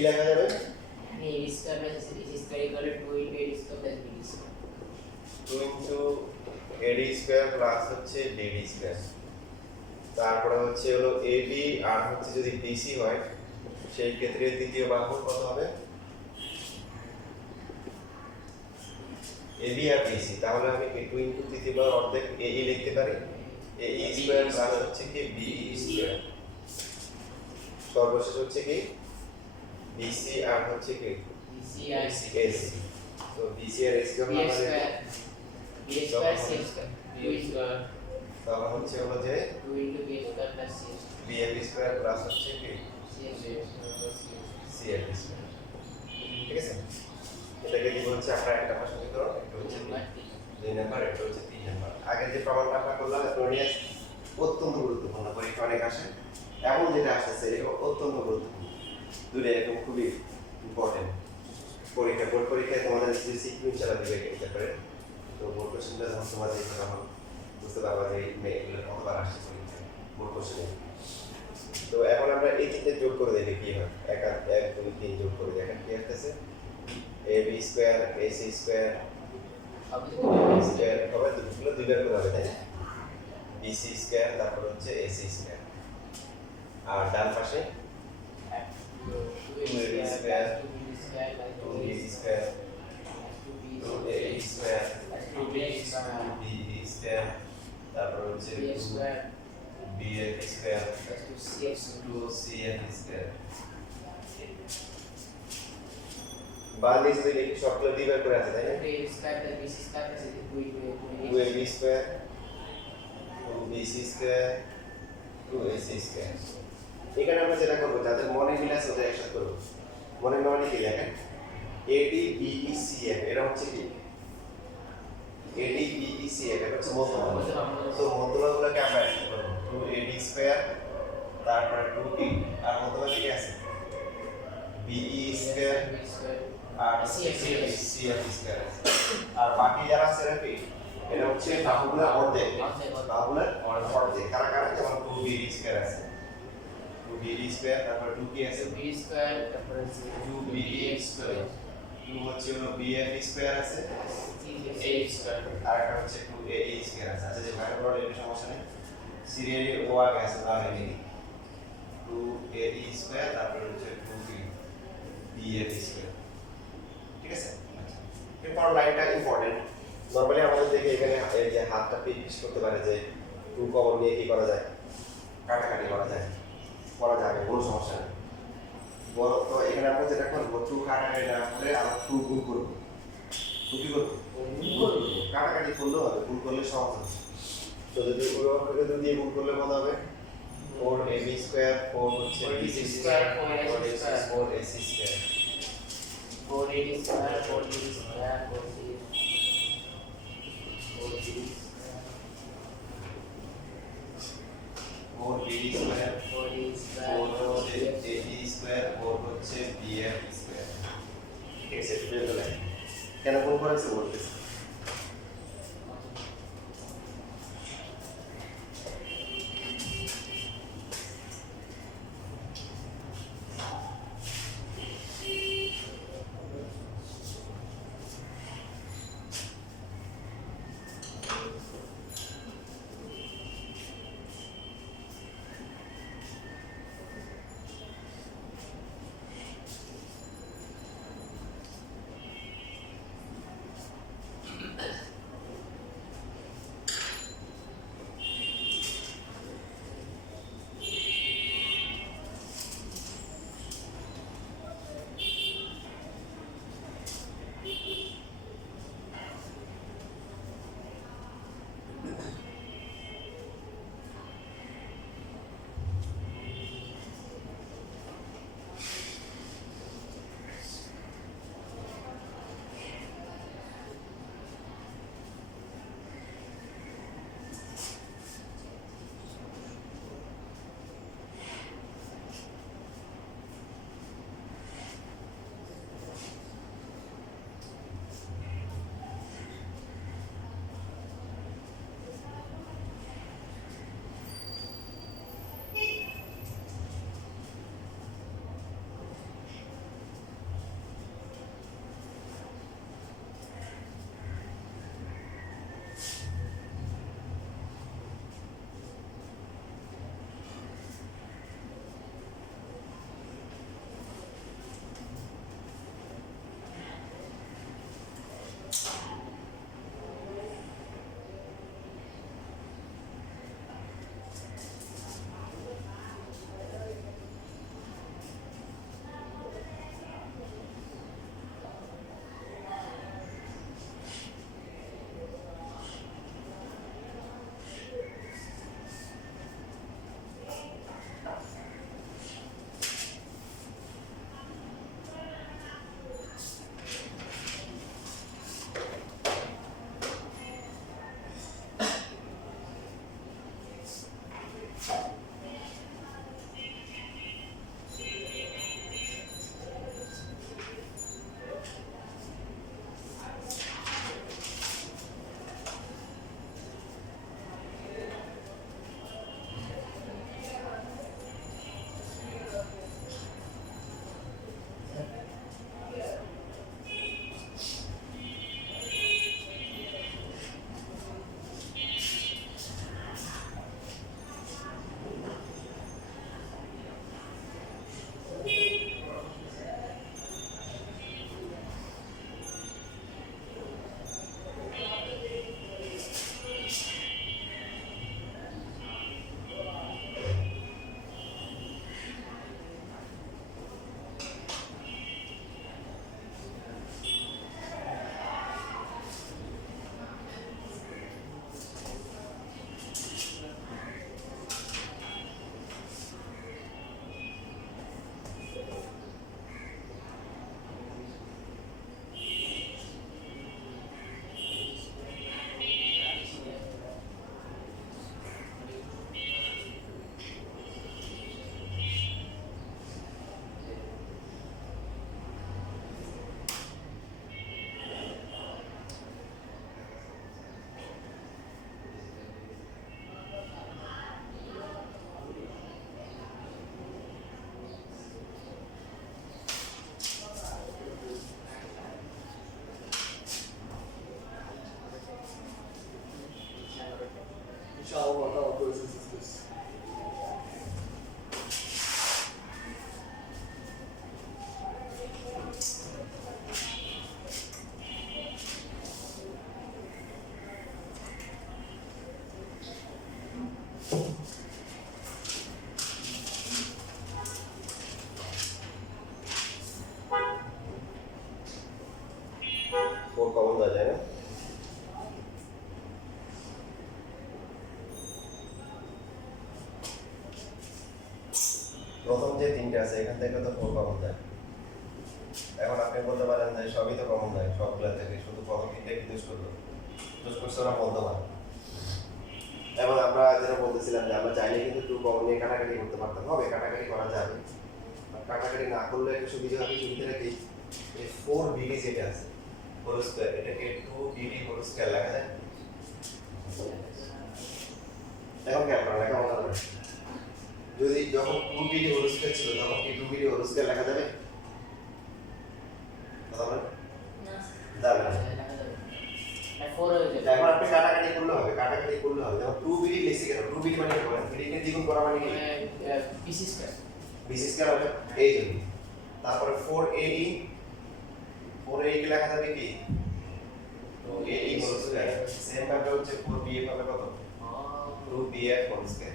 কি লেখা যাবে? a square plus b square equal to 2 into a square plus b square 2 into ad square plus হচ্ছে bd square, তারপরে হচ্ছে হলো ab আর হচ্ছে যদি bc হয় সেই ক্ষেত্রে তৃতীয় বাহু কত হবে? ab আর bc, তাহলে আমি a2 into তৃতীয় বাহুর অর্ধেক ae লিখতে পারি, ae স্কয়ার প্লাস হচ্ছে কি be স্কয়ার, সর্বশেষ হচ্ছে কি bc আর হচ্ছে কি bc আর ac, তো bc আর ac b square b square c square b square তাহলে হচ্ছে হলো যে 2 into b square plus c bf square plus হচ্ছে কি square cf স্কয়ার। ঠিক আছে, এটাকে দিব হচ্ছে আমরা একটা পাশে ধরো, এটা হচ্ছে 2 নাম্বার, এটা হচ্ছে 3 নাম্বার। আগে যে প্রমাণটা আমরা করলাম অ্যাটোনিয়াস অত্যন্ত গুরুত্বপূর্ণ, পরীক্ষা অনেক আসে, এমন যেটা আসছে এটা অত্যন্ত গুরুত্বপূর্ণ, দুটো এরকম খুবই ইম্পর্টেন্ট পরীক্ষা, বোর্ড পরীক্ষায় তোমাদের যে সিকিউর চালা দিবে এই ব্যাপারে, তো বোর্ড কোশ্চেনটা যখন তোমাদের দেখবে তখন বুঝতে পারবা যে এগুলো কতবার আসছে পরীক্ষায় বোর্ড কোশ্চেনে। তো এখন আমরা এই তিনটে যোগ করে দেখি কি হয়, 1 2 3 যোগ করে দেখেন কি আসছে, ab square ac square square হবে, দুটোগুলো দুইবার করে হবে তাই না, bc স্কয়ার তারপর হচ্ছে ac স্কয়ার, আর ডান পাশে 2ab square 2b square 2a square 2b square, তারপর হচ্ছে 2bf স্কয়ার 2cf স্কয়ার। বাদ দিয়ে যদি লিখি সবগুলো দুইবার করে আছে তাই না, 2ab square 2bc square 2ac square. এখানে আমরা যেটা করবো যাদের মনে মিল আছে ওদের একসাথে করবো, মনে মানে কি দেখেন ad be cf এটা হচ্ছে কি ad be cf এটা হচ্ছে মধ্যমা, তো মধ্যমাগুলোকে আমরা একসাথে করবো 2ad স্কয়ার তারপর 2b আর মধ্যমা কি আছে be স্কয়ার আর cf স্কয়ার, আর বাকি যারা আছে এরা কি এটা হচ্ছে বাহুগুলোর অর্ধেক, বাহুগুলোর অর্ধেক কারা কারা, যেমন 2b স্কয়ার আছে 2b স্কয়ার, তারপর 2 কি আছে b square তারপর 2b স্কয়ার, 2 হচ্ছে হলো bf স্কয়ার আছে a square আর একটা হচ্ছে 2a স্কয়ার আছে। আচ্ছা যে ভাই বড় এটা সমস্যা নেই, সিরিয়ালি ও আগে আছে তাহলে নেই 2a স্কয়ার তারপর হচ্ছে 2b bf স্কয়ার। ঠিক আছে, আচ্ছা এরপর লাইনটা ইম্পর্টেন্ট, নরমালি আমাদের দেখে এখানে এই যে হাতটা পিস করতে পারে যে 2 কমন নিয়ে কি করা যায়, কাটাকাটি করা যায়, করা যাবে কোনো সমস্যা নেই। বড় তো এখানে আমরা যেটা করবো 2 কাটাকাটি না করে আমরা 2 গুণ করবো, 2 কি করবো কাটাকাটি করলেও হবে, গুণ করলে সহজ হবে। তো যদি উদাহরণ করে 2 দিয়ে গুণ করলে কত হবে 4ab স্কয়ার 4 হচ্ছে bc square 4ac square 4ad square 4b square 4c 4bd square 4d 4 হচ্ছে square ad স্কয়ার 4 হচ্ছে bf স্কয়ার। ঠিক আছে, এটা লাইন কেন কোন করেছে বলতেছে Dois exercícios. ফোর কমন দেওয়া যায় না? প্রথম যে তিনটে আছে এখান থেকে তো ফোর কমন দেয়। এখন আপনি বলতে পারেন যে সবই তো কমন দেয়, সবগুলা থেকে শুধু প্রথম তিনটে কি দোষ করলো? দোষ করছে ওরা মধ্যমান। এবং আমরা যেটা বলতেছিলাম যে আমরা চাইলে কিন্তু টু কমন নিয়ে কাটাকাটি করতে পারতাম, হবে কাটাকাটি করা যাবে। আর কাটাকাটি না করলে একটু সুবিধা হবে, সুবিধাটা কি? এই ফোর বিডি যেটা আছে হোল স্কয়ার, এটাকে টু বিডি হোল স্কয়ার লেখা যায়। এখন কি আপনারা লেখা মনে হবে? যদি যখন টু বিডি হোল স্কয়ার ছিল তখন কি টু বিডি হোল স্কয়ার লেখা যাবে? কথা বলেন। যাবে না। এখন আপনি কাটাকাটি করলে হবে, কাটাকাটি করলে হবে। যেমন টু বিডি লিখছি কেন? টু বিডি মানে কি বলেন? বিডি কে দ্বিগুণ করা মানে কি? BC square. বিসি স্কয়ার হবে এই জন্য। তারপরে 4AE, 4AE কে লেখা যাবে কি? 2AE whole square. সেম ভাবে হচ্ছে 4BF হবে কত? 2BF whole square.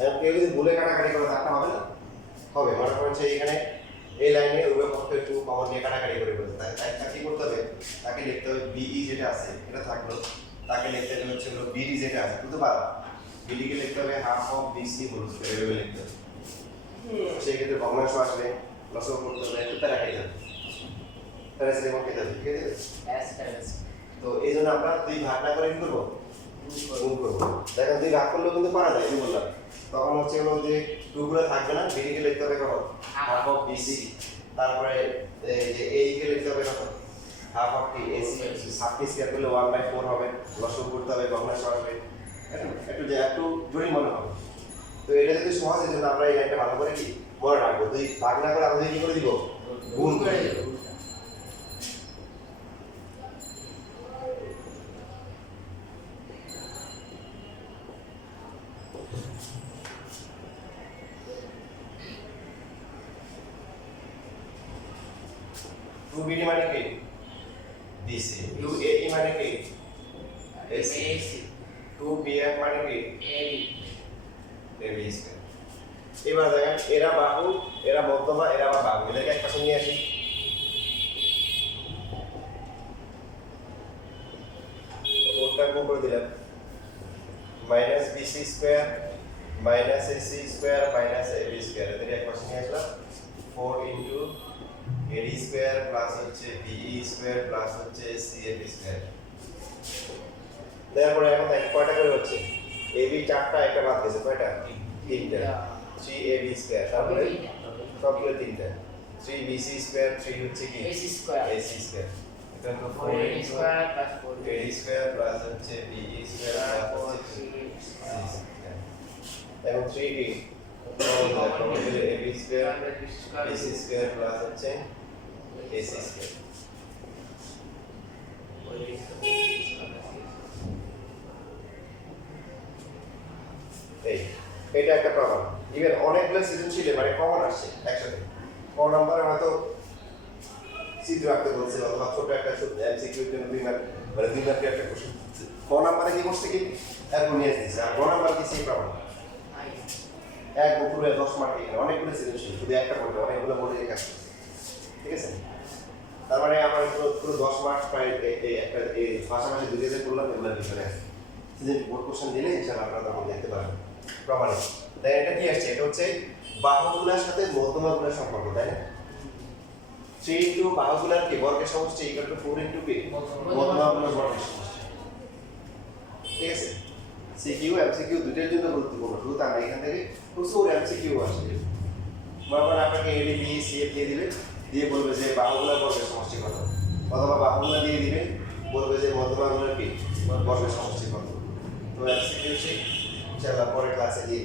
এখন কেউ যদি ভুলে কাটাকাটি করে তারটা হবে না? হবে। মনে করেন যে এখানে এই লাইনে উভয় পক্ষে টু কমন নিয়ে কাটাকাটি করে ফেলতে, তাই তাকে কি করতে হবে? তাকে লিখতে হবে BE যেটা আছে এটা থাকলো, তাকে লিখতে হবে হচ্ছে হলো BD যেটা আছে বুঝতে পারো? BD কে লিখতে হবে half of BC whole square এভাবে লিখতে হবে। সেই ক্ষেত্রে ভগ্নাংশ আসবে, লসও করতে হবে, একটু প্যারা খাইতে হবে। প্যারা ছেলে মন খেতে হবে, ঠিক আছে? তো এই জন্য আমরা দুই ভাগ না করে কি করবো? গুণ করবো। দেখেন দুই ভাগ করলেও কিন্তু পারা যায়, কি বললাম? তখন হচ্ছে হলো যে টু গুলো থাকবে না, BD কে লিখতে হবে কত? Half of BC। তারপরে এই যে AE কে লিখতে হবে কত? হাফ অফ কি AC, হাফ কি স্কয়ার করলে 1/4 হবে, লসও করতে হবে, ভগ্নাংশ আসবে। একটু জটিল মনে হবে। তো এটা যদি সহজ হয় জন্য আমরা এই লাইনটা ভালো করে কি মনে রাখবো, দুই ভাগ না করে আমরা কি করে দিব? গুণ করে দেব। টু বিডি মানে কি? BC। 2AE মানে কি? AC। 2BF মানে কি? AB square. এবার দেখেন এরা বাহু, এরা মধ্যমা, এরা আবার বাহু, এদেরকে এক পাশে নিয়ে আসি। কোডটা গুণ করে দিলাম, minus BC square minus AC square minus AB square, এদেরকে এক পাশে নিয়ে আসলাম। 4 ইনটু AD স্কয়ার প্লাস হচ্ছে BE স্কয়ার প্লাস হচ্ছে CAB স্কয়ার। তারপরে এখন দেখ কয়টা করে হচ্ছে? AB চারটা, একটা বাদ গেছে, কয়টা? তিনটা। 3AB স্কয়ার, তারপরে সবগুলো তিনটা। 3BC স্কয়ার, 3 হচ্ছে কি? AC square. এটা হলো 4AD square plus 4AD square plus হচ্ছে BE স্কয়ার প্লাস হচ্ছে C স্কয়ার। এবং 3D AB square BC square plus হচ্ছে AC স্কয়ার। এটা একটা প্রবলেম। ইভেন অনেকগুলো সৃজনশীল মানে কমন আসছে একসাথে। ক নম্বরে হয়তো চিত্র আঁকতে বলছে অথবা ছোট একটা এমসিকিউ এর জন্য দুই মার্কের একটা কোশ্চেন। ক নম্বরে কি করছে কি? এরকম নিয়ে দিচ্ছে। আর ক নম্বর কি সেই প্রবলেম? এক পুরো 10 মার্ক এখানে অনেকগুলো সৃজনশীল, শুধু একটা বলতে অনেকগুলো বলে কাজ করছে। ঠিক আছে? তার মানে আমার পুরো 10 মার্ক প্রায় একটা এই পাশাপাশি দুই জায়গায় করলাম, এগুলোর ভিতরে আছে। যদি বোর্ড কোশ্চেন দিলে ইনশাআল্লাহ আপনারা তখন দেখতে পারবেন প্রমাণে। তাই এটা কি আসছে? এটা হচ্ছে বাহুগুলোর সাথে মধ্যমাগুলোর সম্পর্ক, তাই না? 3 ইনটু বাহুগুলোর কি বর্গের সমষ্টি ইকুয়াল টু 4 ইনটু কি মধ্যমাগুলোর বর্গের সমষ্টি। ঠিক আছে? সিকিউ এমসিকিউ দুটোর জন্য গুরুত্বপূর্ণ। শুধু তা না, এখান থেকে প্রচুর এমসিকিউ আসবে। মনে করেন আপনাকে এডি বি সি এফ দিয়ে দিবে, দিয়ে বলবে যে বাহুগুলোর বর্গের সমষ্টি কত, অথবা বাহুগুলো দিয়ে দিবে, বলবে যে মধ্যমাগুলোর কি বর্গের সমষ্টি কত। তো এমসিকিউ সেই ইনশাআল্লাহ পরের ক্লাসে দিয়ে